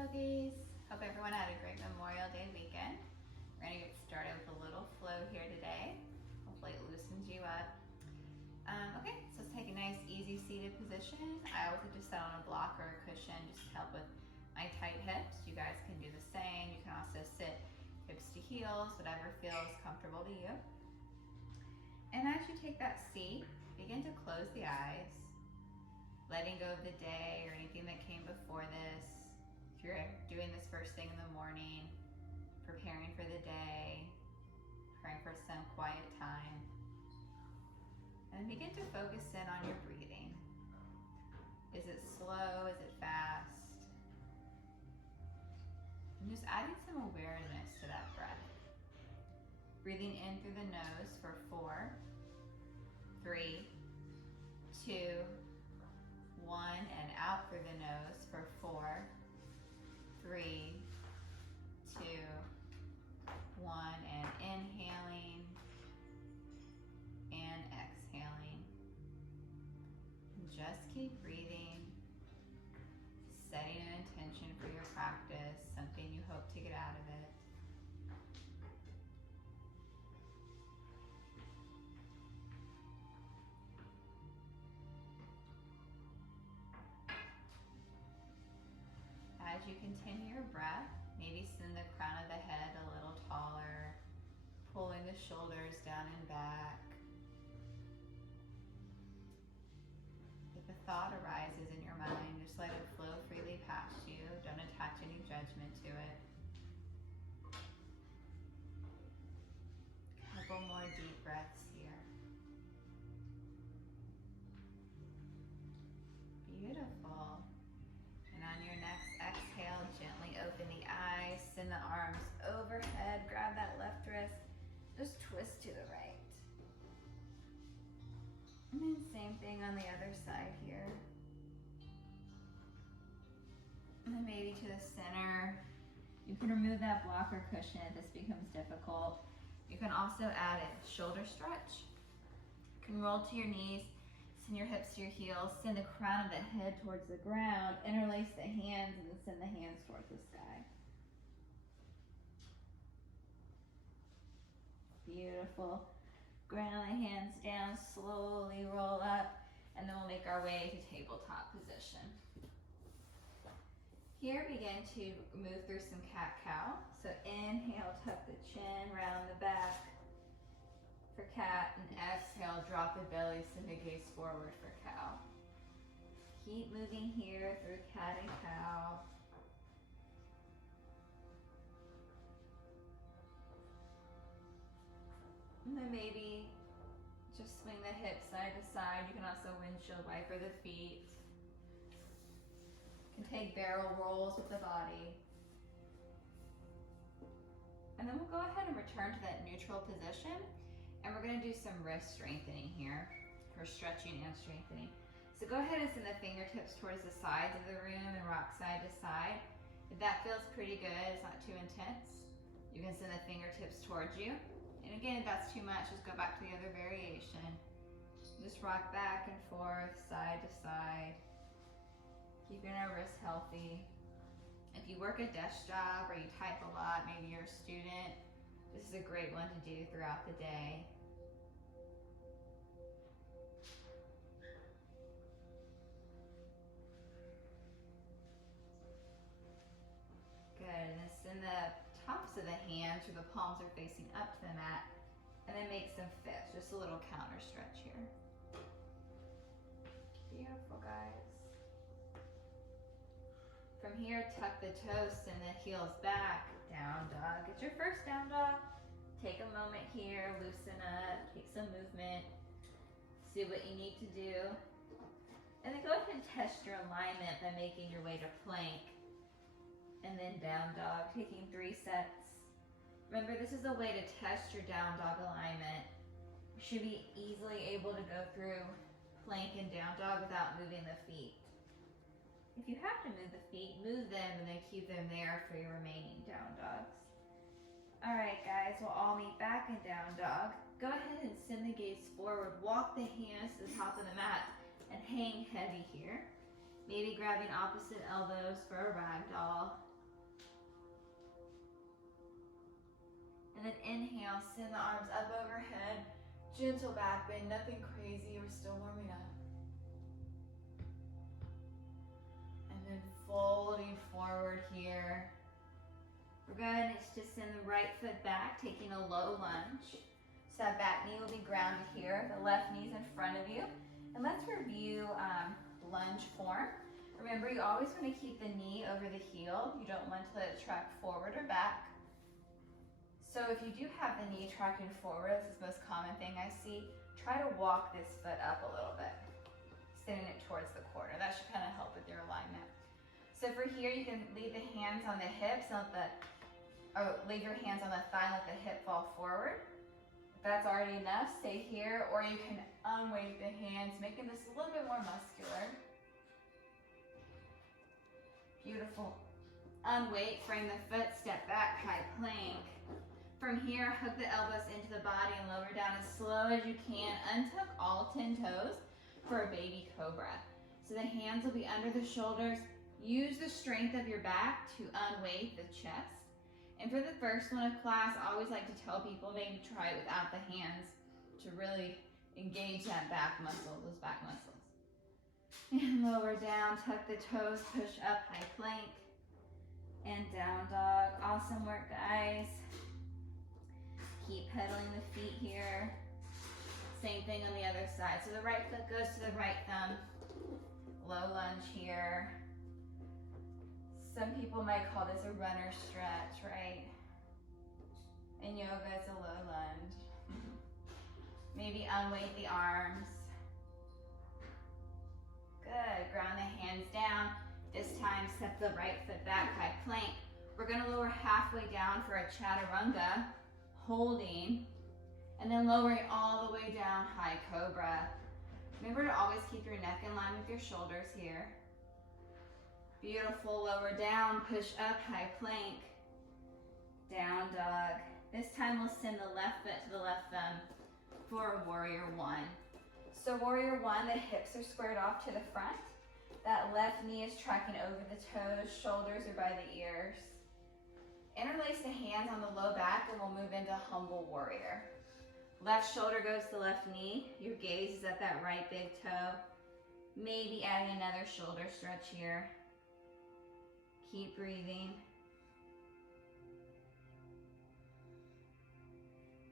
yogis. Hope everyone had a great Memorial Day weekend. We're gonna get started with a little flow here today. Hopefully it loosens you up. Okay, so let's take a nice easy seated position. I always like to sit on a block or a cushion just to help with my tight hips. You guys can do the same. You can also sit hips to heels, whatever feels comfortable to you. And as you take that seat, begin to close the eyes, letting go of the day or anything that came before this. If you're doing this first thing in the morning, preparing for the day, preparing for some quiet time. And begin to focus in on your breathing. Is it slow? Is it fast? And just adding some awareness to that breath. Breathing in through the nose for 4, 3, 2, 1, and out through the nose for 4, 3, 2, 1, and inhaling and exhaling. And just keep breathing, setting an intention for your practice, something you hope to get out of it. As you continue your breath, maybe send the crown of the head a little taller, pulling the shoulders down and back. If a thought arises in your mind, just let it flow freely past you. Don't attach any judgment to it. A couple more deep breaths here. Beautiful. And on your next exhale, gently open the eyes, send the arms overhead, grab that left wrist, just twist to the right. And then same thing on the other side here. And then maybe to the center. You can remove that block or cushion if this becomes difficult. You can also add a shoulder stretch. You can roll to your knees, send your hips to your heels, send the crown of the head towards the ground, interlace the hands, and then send the hands towards the sky. Beautiful. Ground the hands down, slowly roll up, and then we'll make our way to tabletop position. Here, begin to move through some cat-cow. So inhale, tuck the chin, round the back for cat, and exhale, drop the belly, send the gaze forward for cow. Keep moving here through cat and cow. And then maybe just swing the hips side to side. You can also windshield wiper the feet. You can take barrel rolls with the body. And then we'll go ahead and return to that neutral position. And we're gonna do some wrist strengthening here for stretching and strengthening. So go ahead and send the fingertips towards the sides of the room and rock side to side. If that feels pretty good, it's not too intense, you can send the fingertips towards you. And again, if that's too much, just go back to the other variation. Just rock back and forth, side to side, keeping our wrists healthy. If you work a desk job or you type a lot, maybe you're a student, this is a great one to do throughout the day. Good, and then send the tops of the hands or the palms are facing up to the mat, and then make some fists, just a little counter stretch here. Beautiful, guys. From here, tuck the toes, send the heels back, down dog. Get your first down dog. Take a moment here, loosen up, take some movement, see what you need to do. And then go ahead and test your alignment by making your way to plank. And then down dog, taking 3 sets. Remember, this is a way to test your down dog alignment. You should be easily able to go through plank and down dog without moving the feet. If you have to move the feet, move them and then keep them there for your remaining down dogs. All right, guys, we'll all meet back in down dog. Go ahead and send the gaze forward. Walk the hands to the top of the mat and hang heavy here. Maybe grabbing opposite elbows for a ragdoll. And then inhale, send the arms up overhead. Gentle back bend, nothing crazy. We're still warming up. And then folding forward here. We're going to just send the right foot back, taking a low lunge. So that back knee will be grounded here. The left knee's in front of you. And let's review lunge form. Remember, you always want to keep the knee over the heel. You don't want to let it track forward or back. So if you do have the knee tracking forward, this is the most common thing I see, try to walk this foot up a little bit, sending it towards the corner. That should kind of help with your alignment. So for here, you can leave the hands on the hips, leave your hands on the thigh and let the hip fall forward. If that's already enough, stay here, or you can unweight the hands, making this a little bit more muscular. Beautiful. Unweight, frame the foot, step back, high plank. From here, hug the elbows into the body and lower down as slow as you can. Untuck all 10 toes for a baby cobra. So the hands will be under the shoulders. Use the strength of your back to unweight the chest. And for the first one of class, I always like to tell people maybe try it without the hands to really engage that back muscle, those back muscles. And lower down, tuck the toes, push up, high plank, and down dog. Awesome work, guys. Keep pedaling the feet here. Same thing on the other side. So the right foot goes to the right thumb. Low lunge here. Some people might call this a runner stretch, right? In yoga, it's a low lunge. Maybe unweight the arms. Good. Ground the hands down. This time, step the right foot back, high plank. We're going to lower halfway down for a chaturanga. Holding, and then lowering all the way down, high cobra. Remember to always keep your neck in line with your shoulders here. Beautiful, lower down, push up, high plank, down dog. This time we'll send the left foot to the left thumb for warrior one. So warrior one, the hips are squared off to the front. That left knee is tracking over the toes, shoulders are by the ears. Interlace the hands on the low back and we'll move into humble warrior. Left shoulder goes to the left knee. Your gaze is at that right big toe. Maybe adding another shoulder stretch here. Keep breathing.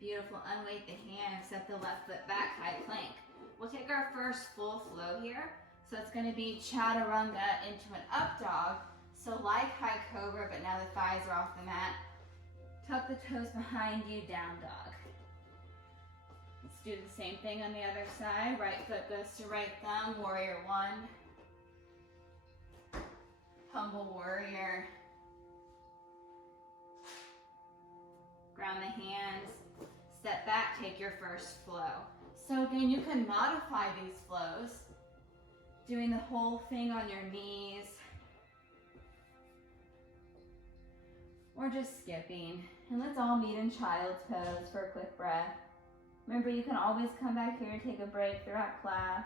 Beautiful, unweight the hands, step the left foot back, high plank. We'll take our first full flow here. So it's gonna be chaturanga into an up dog. So like high cobra, but now the thighs are off the mat. Tuck the toes behind you, down dog. Let's do the same thing on the other side. Right foot goes to right thumb, warrior one. Humble warrior. Ground the hands, step back, take your first flow. So again, you can modify these flows, doing the whole thing on your knees, or just skipping. And let's all meet in child's pose for a quick breath. Remember, you can always come back here and take a break throughout class.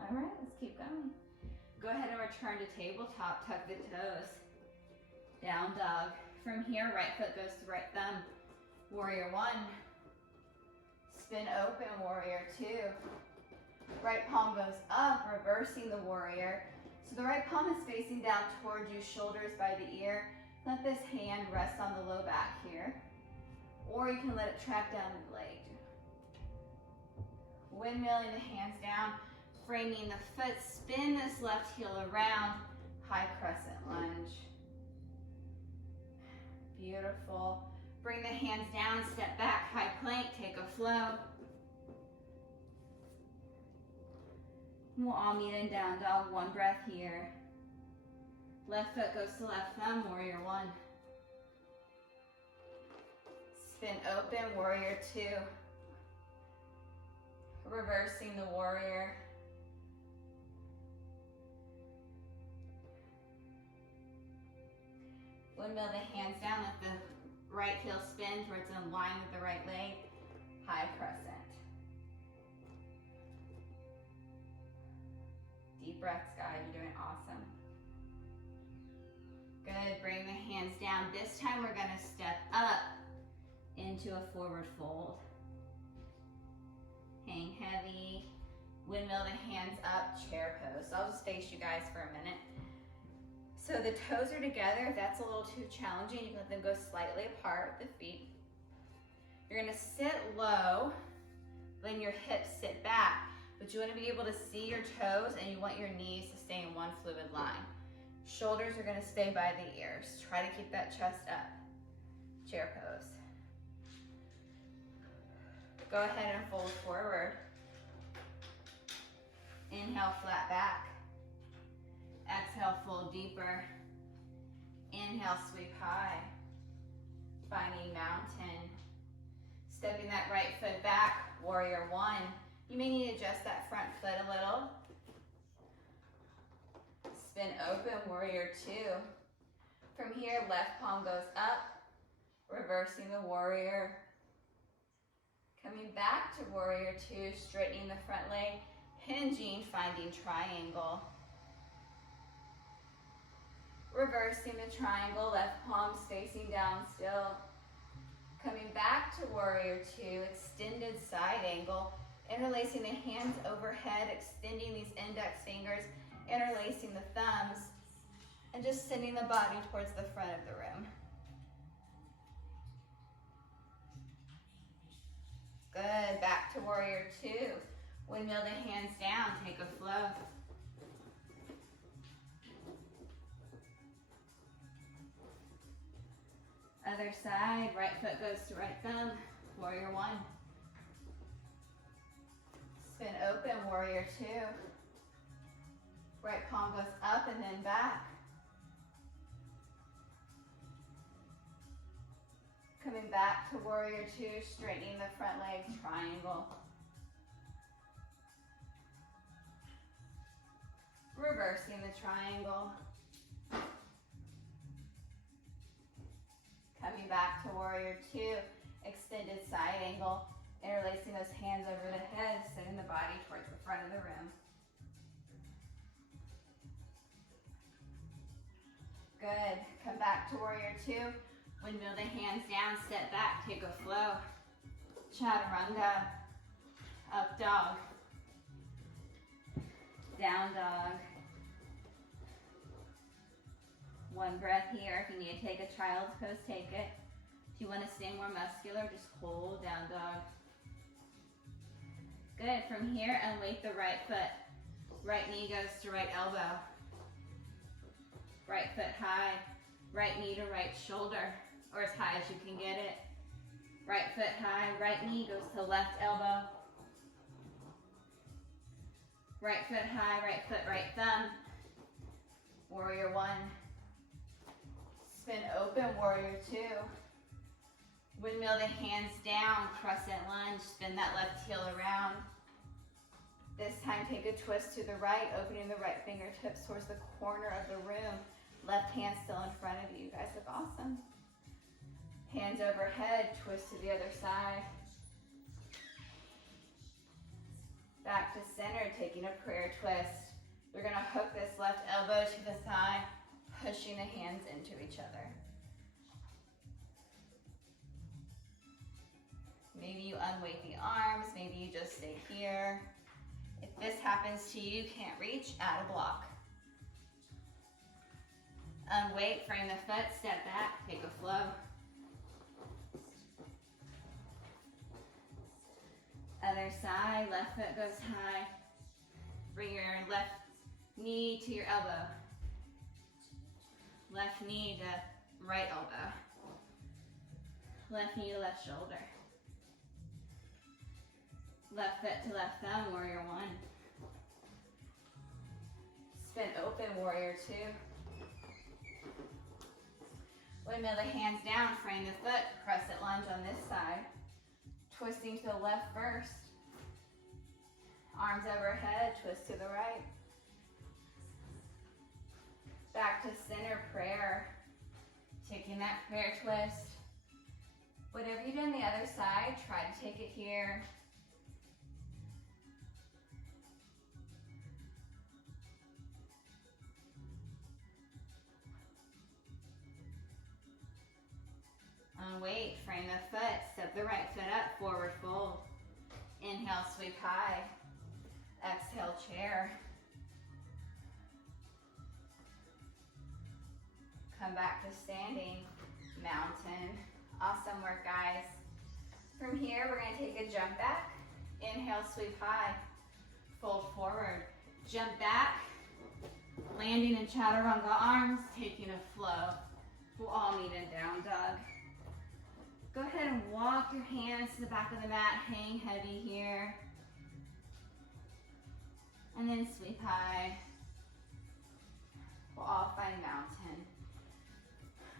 All right, let's keep going. Go ahead and return to tabletop, tuck the toes. Down dog. From here, right foot goes to right thumb. Warrior one. Spin open, warrior two. Right palm goes up, reversing the warrior. So the right palm is facing down towards you, shoulders by the ear. Let this hand rest on the low back here. Or you can let it track down the blade. Windmilling the hands down, framing the foot, spin this left heel around, high crescent lunge. Beautiful. Bring the hands down, step back, high plank, take a flow. We'll all meet in down dog, one breath here. Left foot goes to left thumb, warrior one. Spin open, warrior two. Reversing the warrior. Windmill the hands down, let the right heel spin towards in line with the right leg. High crescent. Deep breaths, guys. You're doing awesome. Good, bring the hands down. This time we're gonna step up into a forward fold. Hang heavy, windmill the hands up, chair pose. So I'll just face you guys for a minute. So the toes are together. If that's a little too challenging, you can let them go slightly apart with the feet. You're gonna sit low, letting your hips sit back, but you wanna be able to see your toes and you want your knees to stay in one fluid line. Shoulders are gonna stay by the ears. Try to keep that chest up. Chair pose. Go ahead and fold forward. Inhale, flat back. Exhale, fold deeper. Inhale, sweep high. Finding mountain. Stepping that right foot back, warrior one. You may need to adjust that front foot a little. Spin open, warrior two. From here, left palm goes up, reversing the warrior. Coming back to warrior two, straightening the front leg, hinging, finding triangle. Reversing the triangle, left palm facing down still. Coming back to warrior two, extended side angle, interlacing the hands overhead, extending these index fingers, interlacing the thumbs, and just sending the body towards the front of the room. Good, back to warrior two. Windmill the hands down, take a flow. Other side, right foot goes to right thumb, warrior one. Spin open, warrior two. Right palm goes up and then back. Coming back to warrior two, straightening the front leg, triangle. Reversing the triangle. Coming back to warrior two, extended side angle, interlacing those hands over the head, sending the body towards the front of the room. Good, come back to warrior two, windmill the hands down, step back, take a flow. Chaturanga, up dog, down dog. One breath here. If you need to take a child's pose, take it. If you want to stay more muscular, just hold down dog. Good. From here, unweight the right foot. Right knee goes to right elbow. Right foot high. Right knee to right shoulder, or as high as you can get it. Right foot high. Right knee goes to left elbow. Right foot high. Right foot, right thumb. Warrior one. Spin open, warrior two. Windmill the hands down, crescent lunge, spin that left heel around. This time take a twist to the right, opening the right fingertips towards the corner of the room. Left hand still in front of you. You guys look awesome. Hands overhead, twist to the other side. Back to center, taking a prayer twist. You're gonna hook this left elbow to the thigh, pushing the hands into each other. Maybe you unweight the arms, maybe you just stay here. If this happens to you, can't reach, add a block. Unweight, frame the foot, step back, take a flow. Other side, left foot goes high. Bring your left knee to your elbow. Left knee to right elbow. Left knee to left shoulder. Left foot to left thumb, warrior one. Spin open, warrior two. Windmill the hands down, frame the foot, crescent lunge on this side. Twisting to the left first. Arms overhead, twist to the right. Back to center, prayer. Taking that prayer twist. Whatever you do on the other side, try to take it here. Inhale, sweep high. Exhale, chair. Come back to standing, mountain. Awesome work, guys. From here, we're gonna take a jump back. Inhale, sweep high. Fold forward. Jump back. Landing in chaturanga arms, taking a flow. We'll all meet in down dog. Go ahead and walk your hands to the back of the mat, hang heavy here. And then sweep high. We'll all find mountain.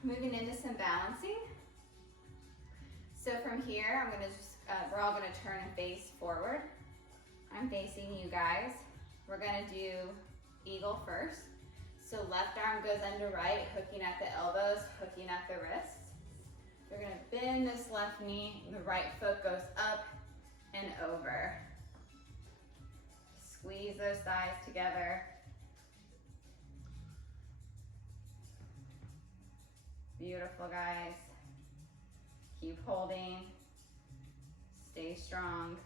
Moving into some balancing. So from here, I'm gonna just, we're all gonna turn and face forward. I'm facing you guys. We're gonna do eagle first. So left arm goes under right, hooking at the elbows, hooking at the wrists. We're gonna bend this left knee, the right foot goes up and over. Squeeze those thighs together. Beautiful, guys. Keep holding. Stay strong.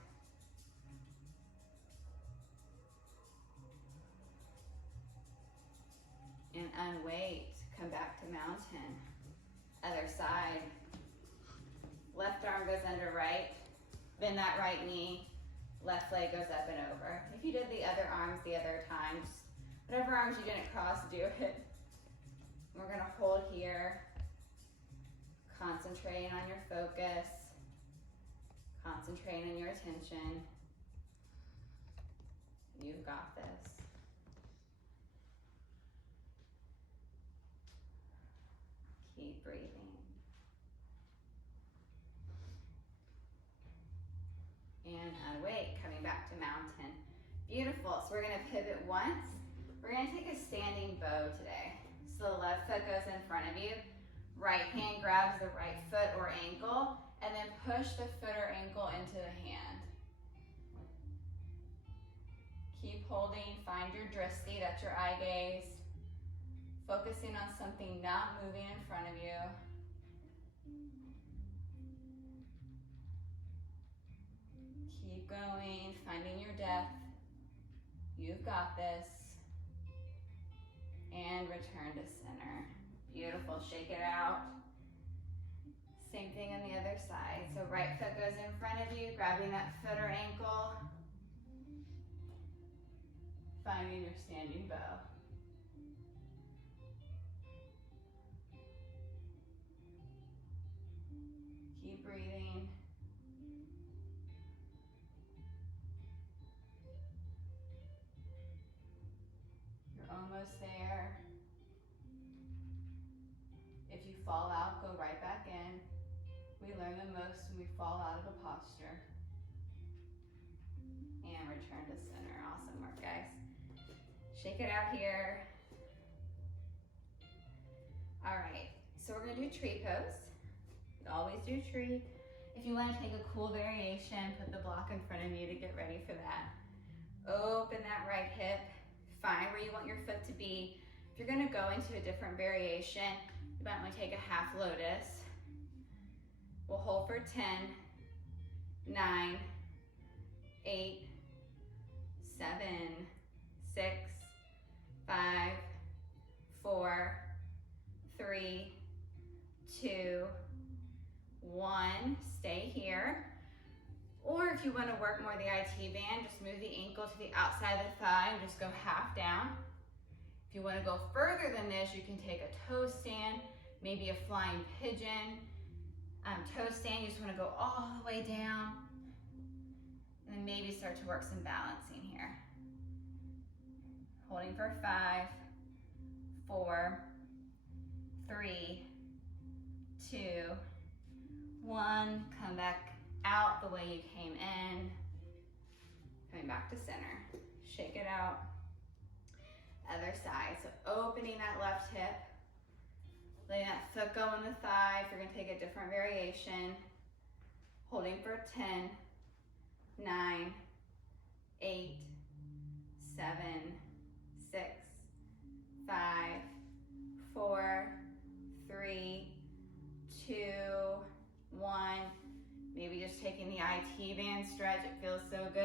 And unweight. Come back to mountain. Other side. Left arm goes under right. Bend that right knee. Left leg goes up and over. If you did the other arms the other times, whatever arms you didn't cross, do it. We're gonna hold here. Concentrating on your focus. Concentrating on your attention. You've got this. Keep breathing. And unweight, coming back to mountain. Beautiful, so we're gonna pivot once. We're gonna take a standing bow today. So the left foot goes in front of you. Right hand grabs the right foot or ankle, and then push the foot or ankle into the hand. Keep holding, find your drishti, that's your eye gaze. Focusing on something not moving in front of you. Keep going, finding your depth. You've got this. And return to center. Beautiful, shake it out. Same thing on the other side. So right foot goes in front of you, grabbing that foot or ankle. Finding your standing bow. Keep breathing. You're almost there. If you fall out, go right back in. We learn the most when we fall out of a posture. And return to center. Awesome work, guys. Shake it out here. All right, so we're gonna do tree pose. You always do tree. If you wanna take a cool variation, put the block in front of you to get ready for that. Open that right hip. Find where you want your foot to be. If you're gonna go into a different variation, you might want to take a half lotus. We'll hold for 10, 9, 8, 7, 6, 5, 4, 3, 2, 1. Stay here. Or if you want to work more the IT band, just move the ankle to the outside of the thigh and just go half down. If you want to go further than this, you can take a toe stand, maybe a flying pigeon. Toe stand, you just want to go all the way down. And then maybe start to work some balancing here. Holding for 5, 4, 3, 2, 1. Come back out the way you came in. Coming back to center. Shake it out. Other side, so opening that left hip, letting that foot go in the thigh. If you're gonna take a different variation, holding for 10, 9, 8, 7, 6, 5, 4, 3, 2, 1. Maybe just taking the IT band stretch, it feels so good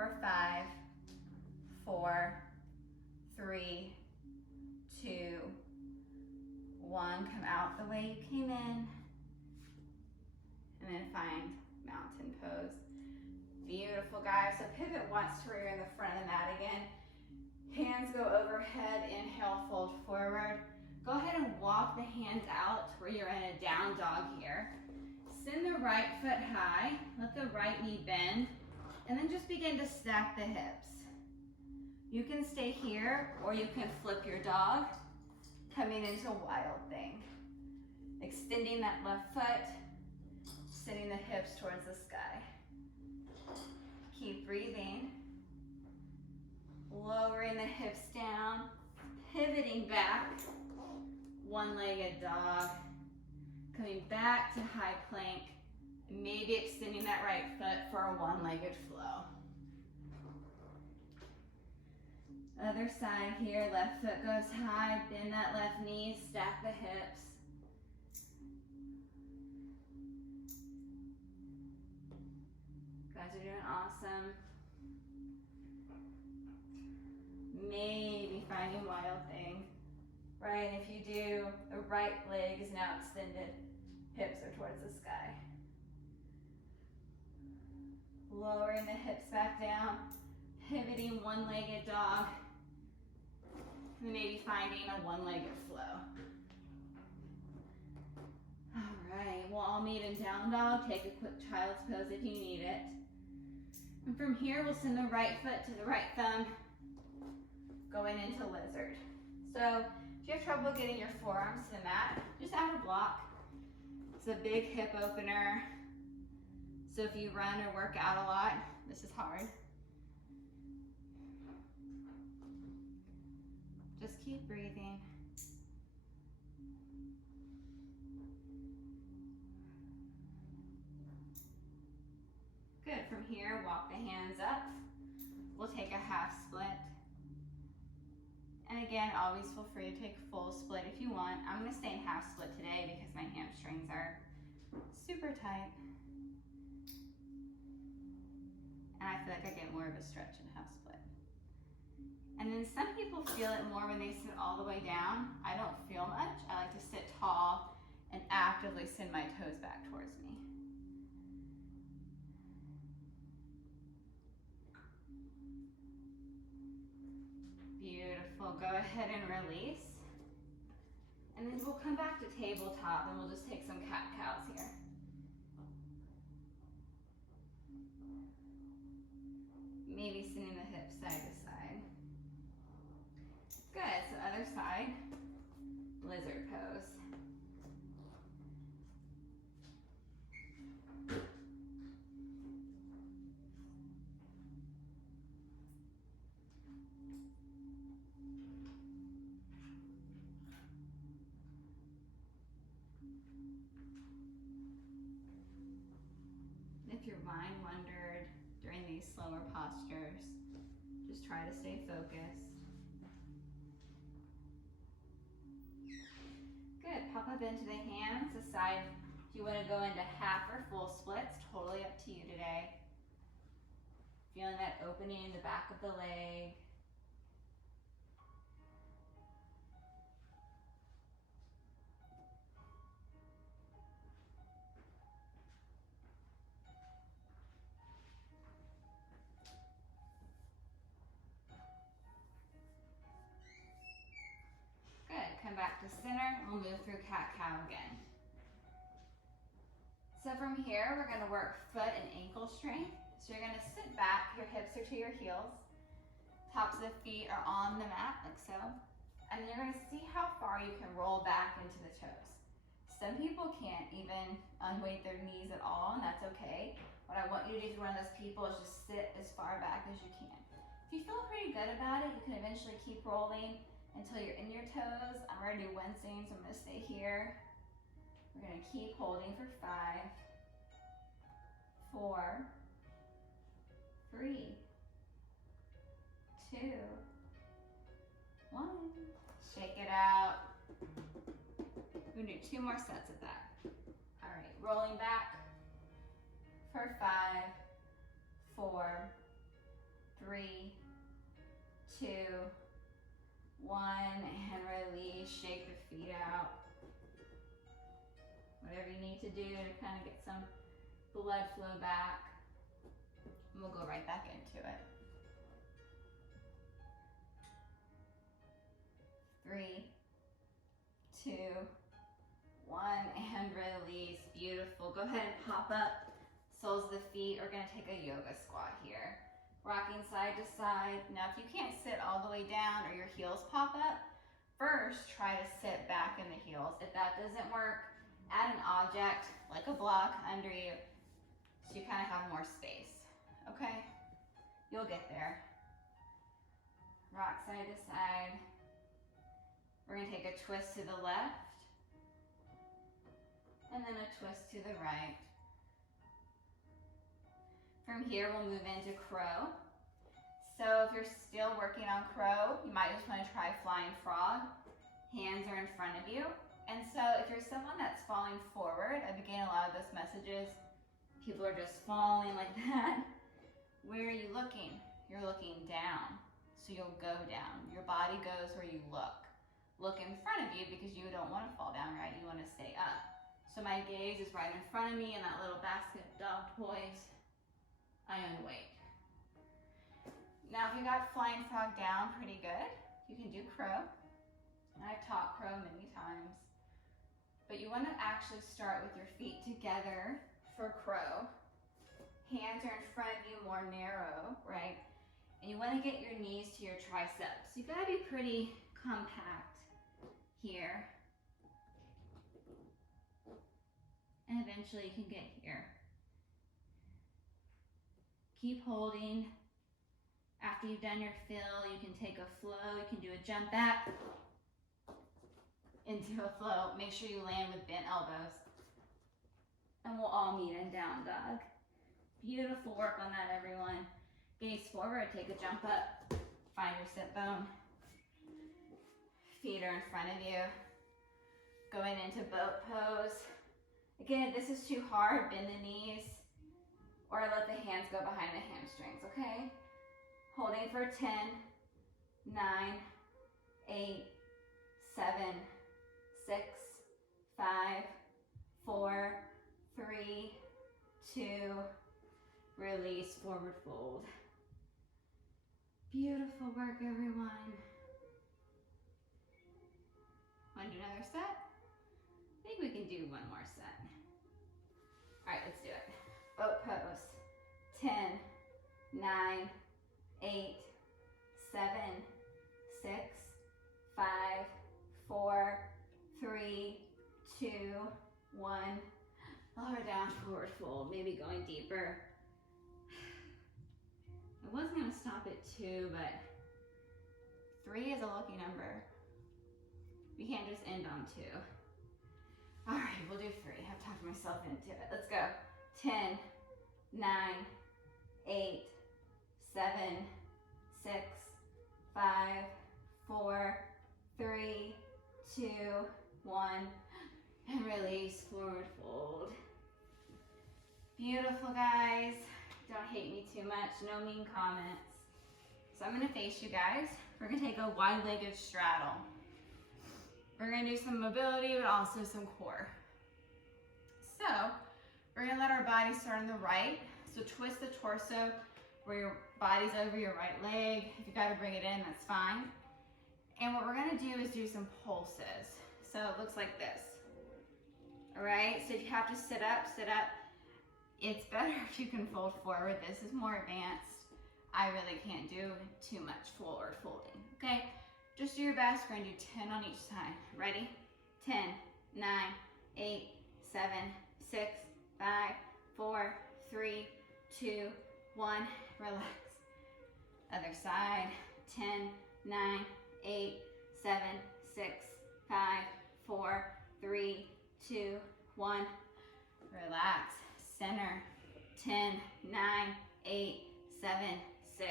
for 5, 4, 3, 2, 1. Come out the way you came in. And then find mountain pose. Beautiful, guys. So pivot once to where you're in the front of the mat again. Hands go overhead, inhale, fold forward. Go ahead and walk the hands out where you're in a down dog here. Send the right foot high, let the right knee bend, and then just begin to stack the hips. You can stay here or you can flip your dog, coming into wild thing. Extending that left foot, sending the hips towards the sky. Keep breathing. Lowering the hips down, pivoting back, one-legged dog, coming back to high plank, maybe extending that right foot for a one-legged flow. Other side here, left foot goes high, bend that left knee, stack the hips. Guys are doing awesome. Maybe finding wild thing, right? And if you do, the right leg is now extended, hips are towards the sky. Lowering the hips back down, pivoting one-legged dog, and maybe finding a one-legged flow. All right, we'll all meet in down dog. Take a quick child's pose if you need it. And from here, we'll send the right foot to the right thumb, going into lizard. So if you have trouble getting your forearms to the mat, just add a block. It's a big hip opener. So if you run or work out a lot, this is hard. Just keep breathing. Good, from here, walk the hands up. We'll take a half split. And again, always feel free to take a full split if you want. I'm gonna stay in half split today because my hamstrings are super tight. And I feel like I get more of a stretch in half split. And then some people feel it more when they sit all the way down. I don't feel much. I like to sit tall and actively send my toes back towards me. Beautiful, go ahead and release. And then we'll come back to tabletop and we'll just take some cat-cows here. Maybe sending the hips side to side. Good, so other side, lizard pose. If your mind wandered during these slower postures, just try to stay focused. Good, pop up into the hands. Decide if you want to go into half or full splits, totally up to you today. Feeling that opening in the back of the leg. Come back to center, we'll move through cat-cow again. So from here, we're gonna work foot and ankle strength. So you're gonna sit back, your hips are to your heels, tops of the feet are on the mat, like so. And you're gonna see how far you can roll back into the toes. Some people can't even unweight their knees at all, and that's okay. What I want you to do if you're one of those people is just sit as far back as you can. If you feel pretty good about it, you can eventually keep rolling until you're in your toes. I'm ready to do Wednesday, so I'm gonna stay here. We're gonna keep holding for 5, 4, 3, 2, 1. Shake it out. We're gonna do 2 more sets of that. All right, rolling back for 5, 4, 3, 2, 1, and release. Shake the feet out. Whatever you need to do to kind of get some blood flow back. And we'll go right back into it. 3, 2, 1, and release. Beautiful. Go ahead and pop up. Soles of the feet. We're going to take a yoga squat here. Rocking side to side. Now, if you can't sit all the way down or your heels pop up, first try to sit back in the heels. If that doesn't work, add an object like a block under you so you kind of have more space. Okay? You'll get there. Rock side to side. We're going to take a twist to the left and then a twist to the right. From here, we'll move into crow. So if you're still working on crow, you might just want to try flying frog. Hands are in front of you. And so if you're someone that's falling forward, I begin a lot of those messages, people are just falling like that. Where are you looking? You're looking down. So you'll go down. Your body goes where you look. Look in front of you because you don't want to fall down, right? You want to stay up. So my gaze is right in front of me in that little basket dog toys. I unweight. Now if you got flying frog down pretty good, you can do crow. I've taught crow many times. But you want to actually start with your feet together for crow. Hands are in front of you, more narrow, right? And you want to get your knees to your triceps. You gotta be pretty compact here. And eventually you can get here. Keep holding. After you've done your fill, you can take a flow. You can do a jump back into a flow. Make sure you land with bent elbows. And we'll all meet in down dog. Beautiful work on that, everyone. Gaze forward, take a jump up. Find your sit bone. Feet are in front of you. Going into boat pose. Again, if this is too hard, bend the knees. Or let the hands go behind the hamstrings, okay? Holding for 10, 9, 8, 7, 6, 5, 4, 3, 2, release, forward fold. Beautiful work, everyone. Want to do another set? I think we can do one more set. All right, let's do it. Boat pose. 10, 9, 8, 7, 6, 5, 4, 3, 2, 1. Lower down, forward fold. Maybe going deeper. I was going to stop at 2, but 3 is a lucky number. We can't just end on 2. All right, we'll do 3. I've talked myself into it. Let's go. 10, 9, 8, 7, 6, 5, 4, 3, 2, 1, and release, forward fold. Beautiful, guys. Don't hate me too much, no mean comments. So I'm gonna face you guys. We're gonna take a wide-legged straddle. We're gonna do some mobility, but also some core. So, we're gonna let our body start on the right. So twist the torso where your body's over your right leg. If you gotta bring it in, that's fine. And what we're gonna do is do some pulses. So it looks like this. All right, so if you have to sit up, sit up. It's better if you can fold forward. This is more advanced. I really can't do too much forward folding, okay? Just do your best. We're gonna do 10 on each side. Ready? 10, 9, 8, 7, 6, 5, 4, 3, 2, 1. Relax. Other side. 10, 9, 8, 7, 6, 5, 4, 3, 2, 1. Relax. Center. 10, 9, 8, 7, 6,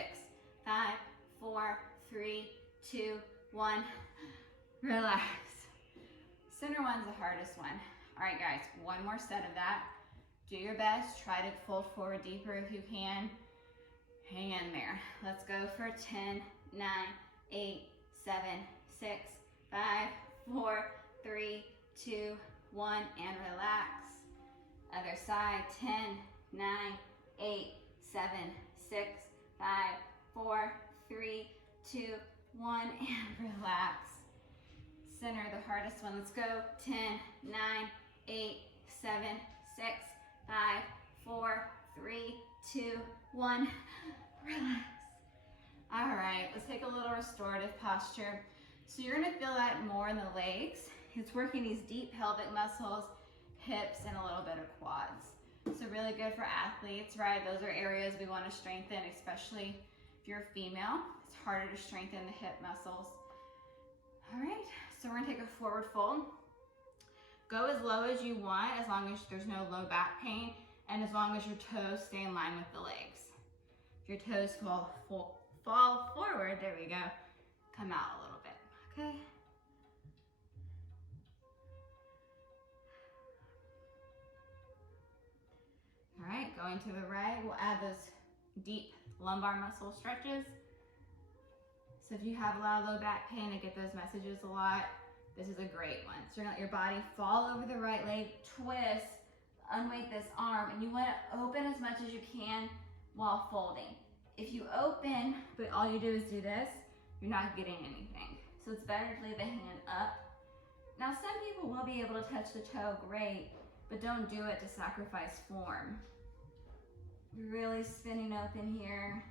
5, 4, 3, 2, 1. Relax. Center one's the hardest one. All right, guys, one more set of that. Do your best. Try to fold forward deeper if you can. Hang in there. Let's go for 10, 9, 8, 7, 6, 5, 4, 3, 2, 1, and relax. Other side, 10, 9, 8, 7, 6, 5, 4, 3, 2, 1, and relax. Center, the hardest one. Let's go. 10, 9, 8, 7, 6, 5, 4, 3, 2, 1. Relax. All right, let's take a little restorative posture. So you're gonna feel that more in the legs. It's working these deep pelvic muscles, hips, and a little bit of quads. So really good for athletes, right? Those are areas we wanna strengthen, especially if you're a female. It's harder to strengthen the hip muscles. All right, so we're gonna take a forward fold. Go as low as you want, as long as there's no low back pain, and as long as your toes stay in line with the legs. If your toes fall forward, there we go, come out a little bit, okay? All right, going to the right, we'll add those deep lumbar muscle stretches. So if you have a lot of low back pain, I get those messages a lot, this is a great one. So you're gonna let your body fall over the right leg, twist, unweight this arm, and you wanna open as much as you can while folding. If you open, but all you do is do this, you're not getting anything. So it's better to leave the hand up. Now some people will be able to touch the toe, great, but don't do it to sacrifice form. You're really spinning open here.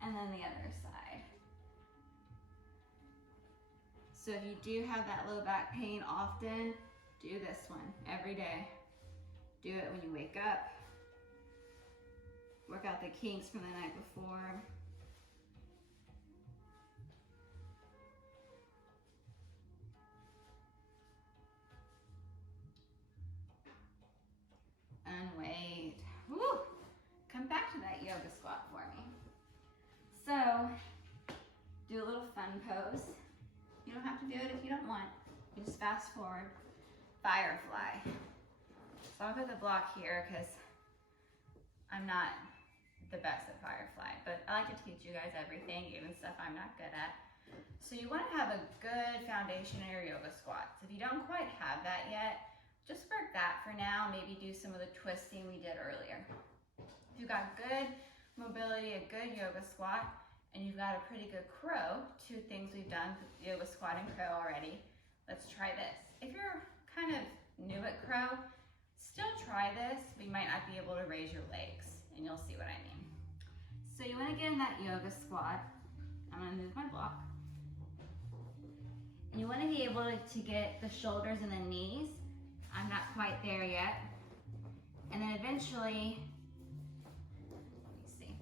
And then the other side. So if you do have that low back pain often, do this one every day. Do it when you wake up. Work out the kinks from the night before. Unweight. Woo! Come back to that yoga squat for me. So, do a little fun pose. You don't have to do it if you don't want. You just fast forward. Firefly. So I'll put the block here because I'm not the best at firefly, but I like to teach you guys everything, even stuff I'm not good at. So you want to have a good foundation in your yoga squats. If you don't quite have that yet, just work that for now. Maybe do some of the twisting we did earlier. If you've got good mobility, a good yoga squat, and you've got a pretty good crow, two things we've done, yoga squat and crow already. Let's try this. If you're kind of new at crow, still try this, but you might not be able to raise your legs, and you'll see what I mean. So you want to get in that yoga squat. I'm going to move my block. And you want to be able to get the shoulders and the knees. I'm not quite there yet. And then eventually, let me see,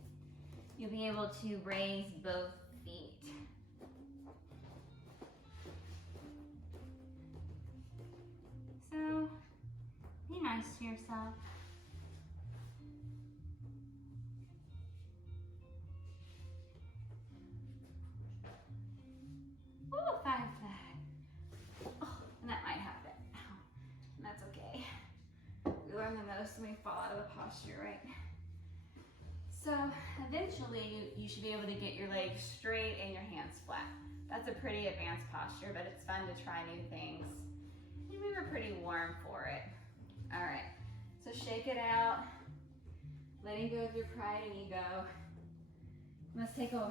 you'll be able to raise both feet. So, be nice to yourself. Ooh, firefly. Oh, and that might happen. Ow. And that's okay. We learn the most when we fall out of the posture, right? So eventually you should be able to get your legs straight and your hands flat. That's a pretty advanced posture, but it's fun to try new things. And we were pretty warm for it. All right, so shake it out. Letting go of your pride and ego. Let's take a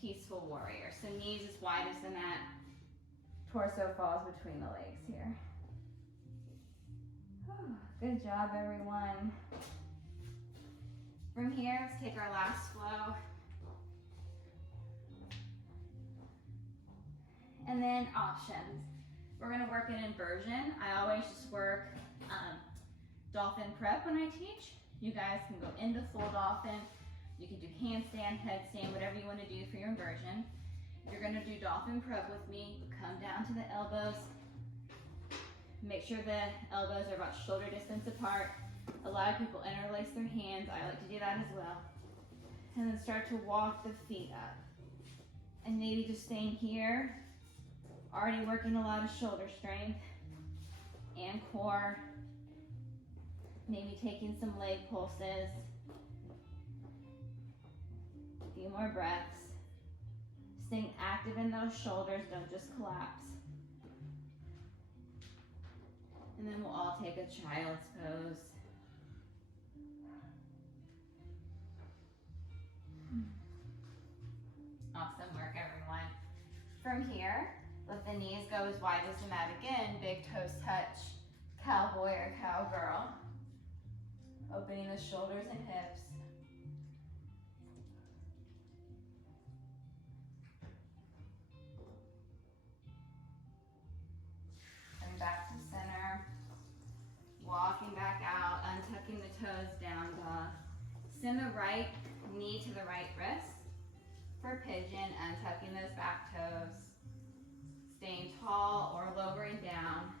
peaceful warrior. So knees as wide as the mat. Torso falls between the legs here. Whew, good job, everyone. From here, let's take our last flow. And then options. We're gonna work an inversion. I always just work dolphin prep when I teach. You guys can go into full dolphin. You can do handstand, headstand, whatever you want to do for your inversion. If you're going to do dolphin prep with me, come down to the elbows. Make sure the elbows are about shoulder distance apart. A lot of people interlace their hands. I like to do that as well. And then start to walk the feet up. And maybe just staying here. Already working a lot of shoulder strength and core. Maybe taking some leg pulses. A few more breaths. Staying active in those shoulders, don't just collapse. And then we'll all take a child's pose. Awesome work, everyone. From here, let the knees go as wide as the mat again. Big toes touch, cowboy or cowgirl. Opening the shoulders and hips. Coming back to center. Walking back out, untucking the toes, down dog. Send the right knee to the right wrist. For pigeon, untucking those back toes. Staying tall or lowering down.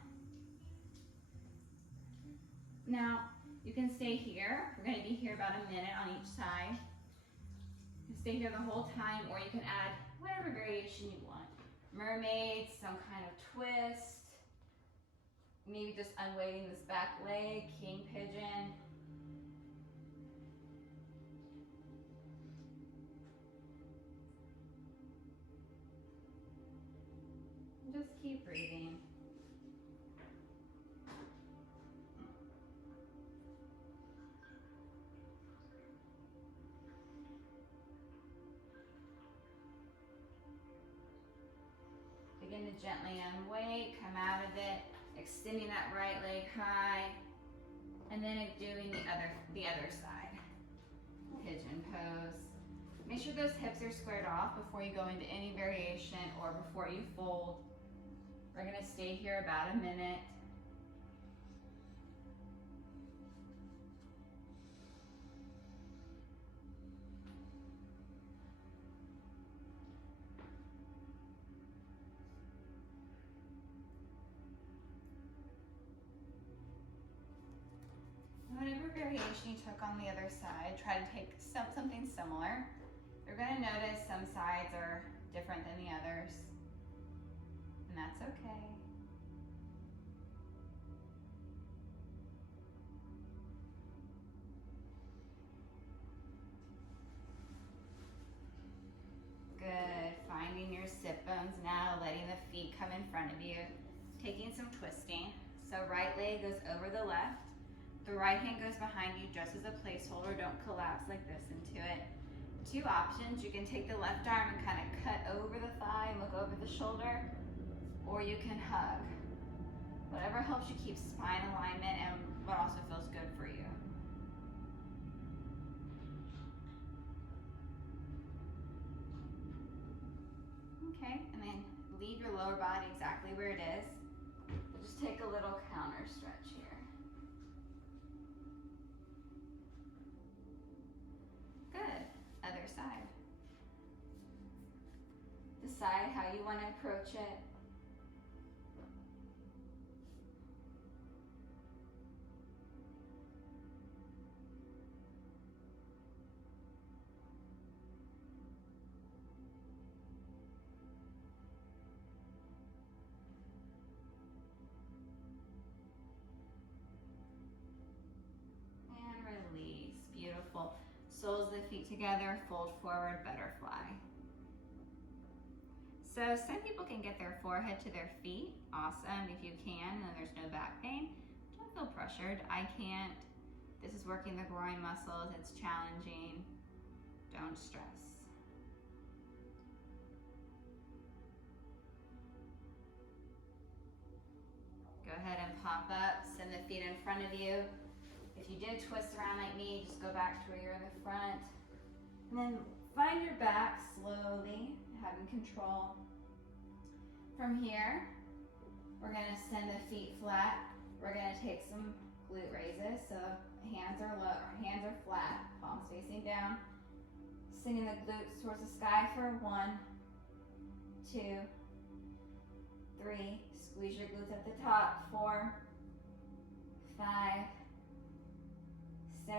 Now, you can stay here. We're going to be here about a minute on each side. You can stay here the whole time, or you can add whatever variation you want. Mermaid, some kind of twist. Maybe just unweighting this back leg, king pigeon. Just keep breathing. Begin to gently unweight, come out of it, extending that right leg high, and then doing the other side. Pigeon pose. Make sure those hips are squared off before you go into any variation or before you fold. We're going to stay here about a minute. Whatever variation you took on the other side, try to take something similar. You're going to notice some sides are different than the others. And that's okay. Good. Finding your sit bones now, letting the feet come in front of you. Taking some twisting. So right leg goes over the left. The right hand goes behind you just as a placeholder. Don't collapse like this into it. Two options. You can take the left arm and kind of cut over the thigh and look over the shoulder. Or you can hug. Whatever helps you keep spine alignment and what also feels good for you. Okay, and then leave your lower body exactly where it is. We'll just take a little counter stretch here. Good. Other side. Decide how you want to approach it. Beautiful. Soles of the feet together, fold forward, butterfly. So some people can get their forehead to their feet. Awesome, if you can, and there's no back pain. Don't feel pressured. I can't. This is working the groin muscles. It's challenging. Don't stress. Go ahead and pop up. Send the feet in front of you. If you did twist around like me, just go back to where you're in the front. And then find your back slowly, having control. From here, we're going to send the feet flat. We're going to take some glute raises. So hands are low, hands are flat, palms facing down. Sending the glutes towards the sky for 1, 2, 3. Squeeze your glutes at the top. 4, 5, 6,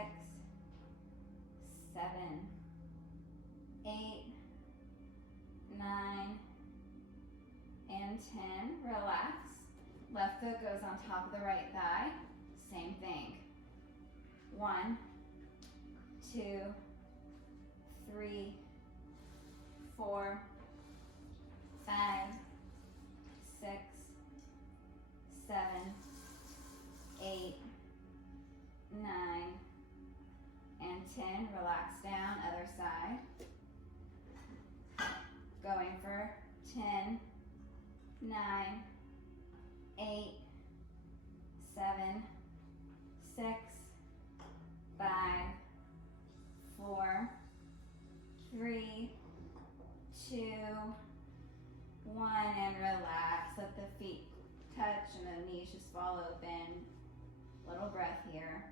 7, 8, 9, and 10. Relax. Left foot goes on top of the right thigh. Same thing. 1, 2, 3, 4, 5, 6, 7, 8, 9, and 10. Relax down, other side. Going for 10, 9, 8, 7, 6, 5, 4, 3, 2, 1, and relax. Let the feet touch and the knees just fall open. Little breath here.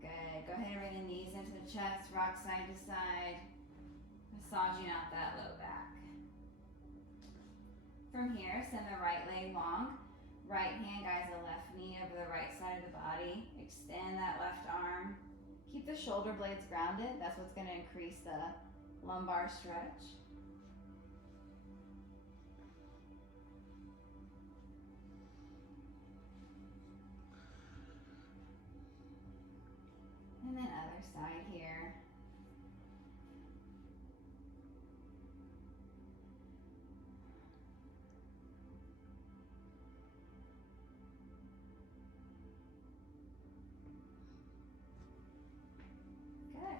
Good. Go ahead and bring the knees into the chest, rock side to side, massaging out that low back. From here, send the right leg long. Right hand guides the left knee over the right side of the body. Extend that left arm. Keep the shoulder blades grounded. That's what's going to increase the lumbar stretch. And then other side here.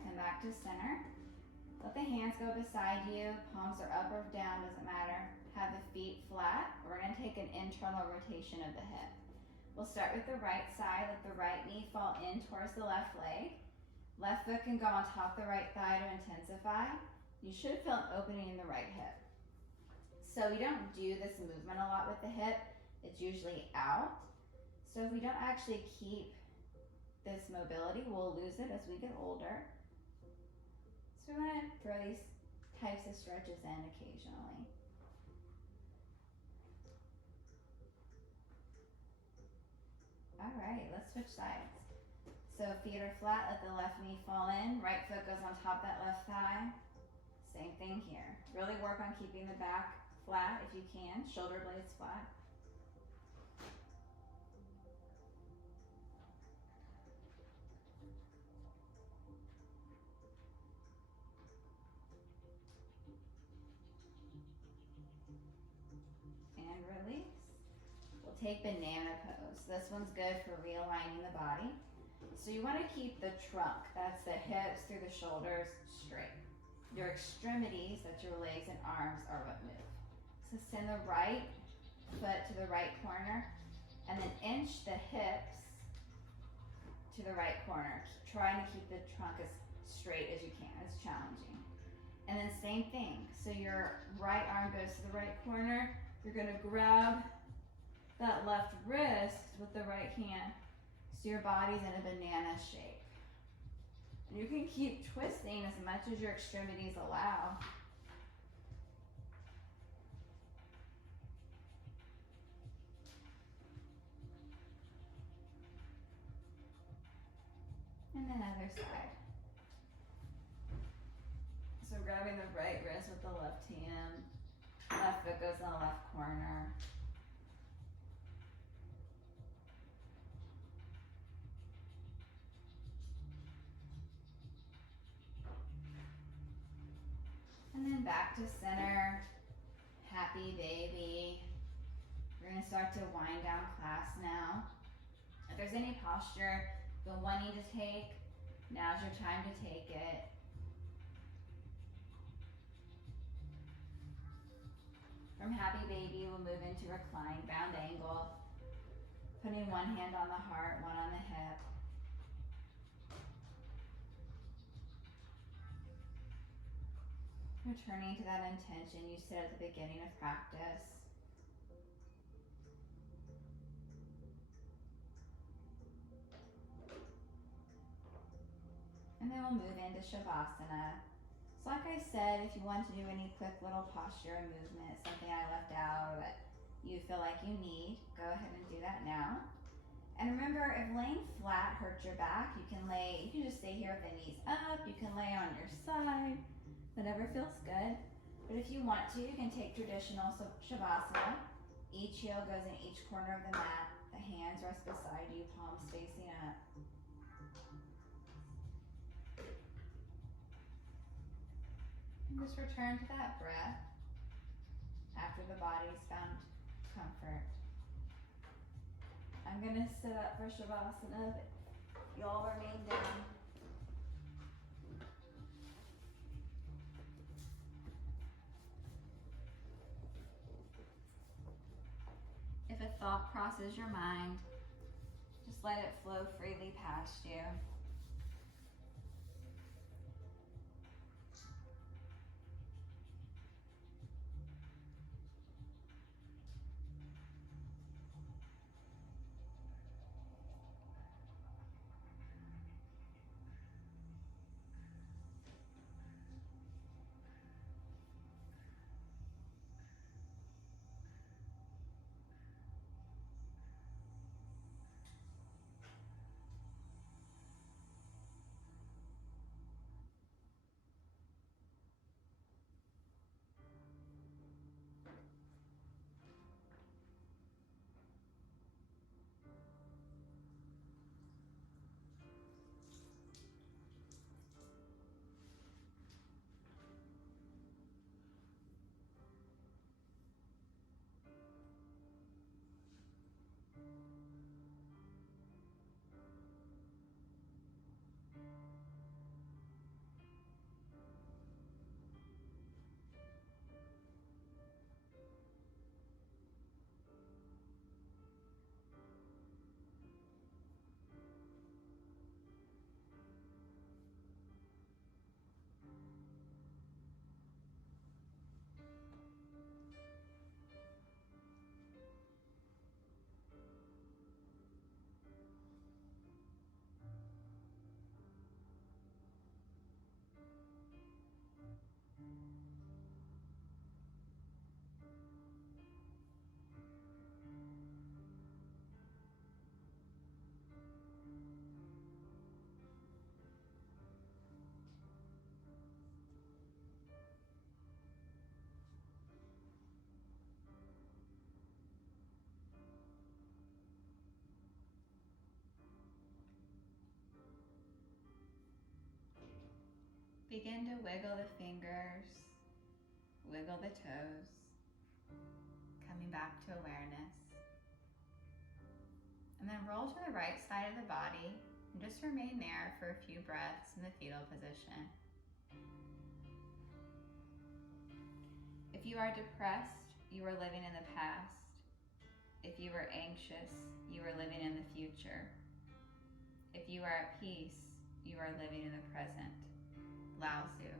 Come back to center. Let the hands go beside you. Palms are up or down, doesn't matter. Have the feet flat. We're going to take an internal rotation of the hip. We'll start with the right side. Let the right knee fall in towards the left leg. Left foot can go on top of the right thigh to intensify. You should feel an opening in the right hip. So we don't do this movement a lot with the hip. It's usually out. So if we don't actually keep this mobility, we'll lose it as we get older. So we're going to throw these types of stretches in occasionally. All right, let's switch sides. So feet are flat, let the left knee fall in, right foot goes on top of that left thigh. Same thing here. Really work on keeping the back flat if you can, shoulder blades flat. Take banana pose. This one's good for realigning the body. So you want to keep the trunk, that's the hips through the shoulders, straight. Your extremities, that's your legs and arms, are what move. So send the right foot to the right corner and then inch the hips to the right corner. Trying to keep the trunk as straight as you can. It's challenging. And then same thing. So your right arm goes to the right corner. You're going to grab that left wrist with the right hand so your body's in a banana shape. And you can keep twisting as much as your extremities allow. And then other side. So grabbing the right wrist with the left hand, left foot goes in the left corner. And then back to center, happy baby. We're gonna start to wind down class now. If there's any posture you're wanting to take, now's your time to take it. From happy baby, we'll move into recline, bound angle, putting one hand on the heart, one on the hip. Returning to that intention you set at the beginning of practice. And then we'll move into Shavasana. So like I said, if you want to do any quick little posture and movement, something I left out that you feel like you need, go ahead and do that now. And remember, if laying flat hurts your back, you can just stay here with the knees up, you can lay on your side, whatever feels good. But if you want to, you can take traditional Shavasana. Each heel goes in each corner of the mat. The hands rest beside you, palms facing up. And just return to that breath after the body's found comfort. I'm gonna sit up for Shavasana, but y'all remain down. If a thought crosses your mind, just let it flow freely past you. Begin to wiggle the fingers, wiggle the toes, coming back to awareness. And then roll to the right side of the body and just remain there for a few breaths in the fetal position. If you are depressed, you are living in the past. If you are anxious, you are living in the future. If you are at peace, you are living in the present. Lao Tzu.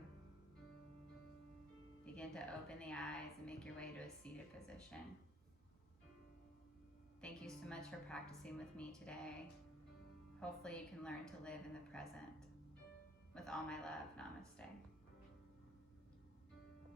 Begin to open the eyes and make your way to a seated position. Thank you so much for practicing with me today. Hopefully you can learn to live in the present. With all my love, namaste.